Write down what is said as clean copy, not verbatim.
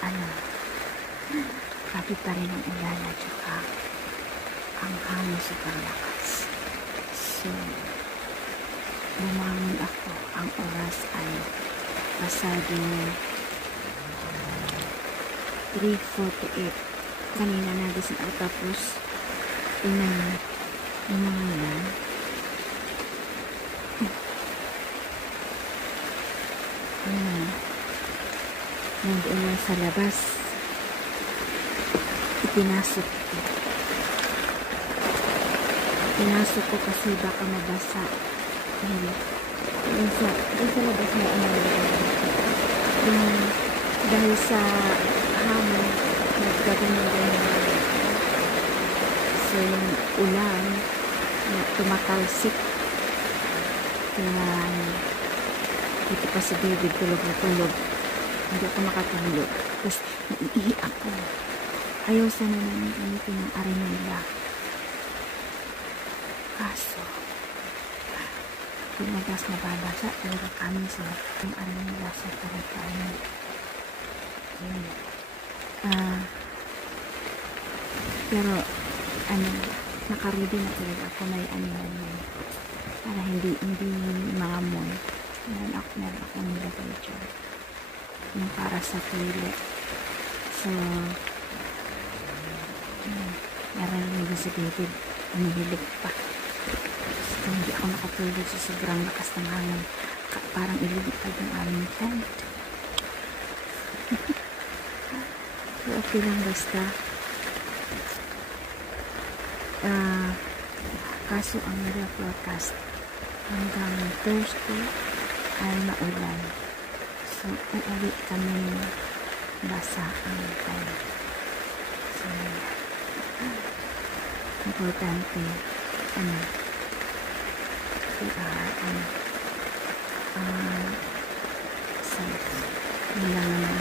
ano, grabe pa rin ang ulan at saka ang hangin sobrang lakas. So, bumangon ako. Ang oras ay pasado 3:48. Kanina nagising ako tapos tingnan yung mga yan. Nag-ulan sa labas. Ipinasok ko kasi baka mabasa. Yung sa labas na dahil sa hamon nagkaganyan. So yung ulan na tumatalsik, kaya dito pa si David tulog na tulog, hindi ako makatulog. Tapos naiihi ako. Ayaw sana namin gamitin ng arenilla, kaso pinagas na babasa talaga kami sa yung arenilla sa taratayan. Pero nakaredy na talaga ako, may para hindi mga mon. Meron ako nilagay dyan yung para sa toilet. So meron yung si David umihilig pa. So hindi ako nakatulog sa sobrang lakas ng hangin, parang ililipad yung aming tent. So okay lang basta. Kaso ang weather forecast hanggang Thursday ay maulan. So uuwi kami basa ang time. So importante safe. Yun lang naman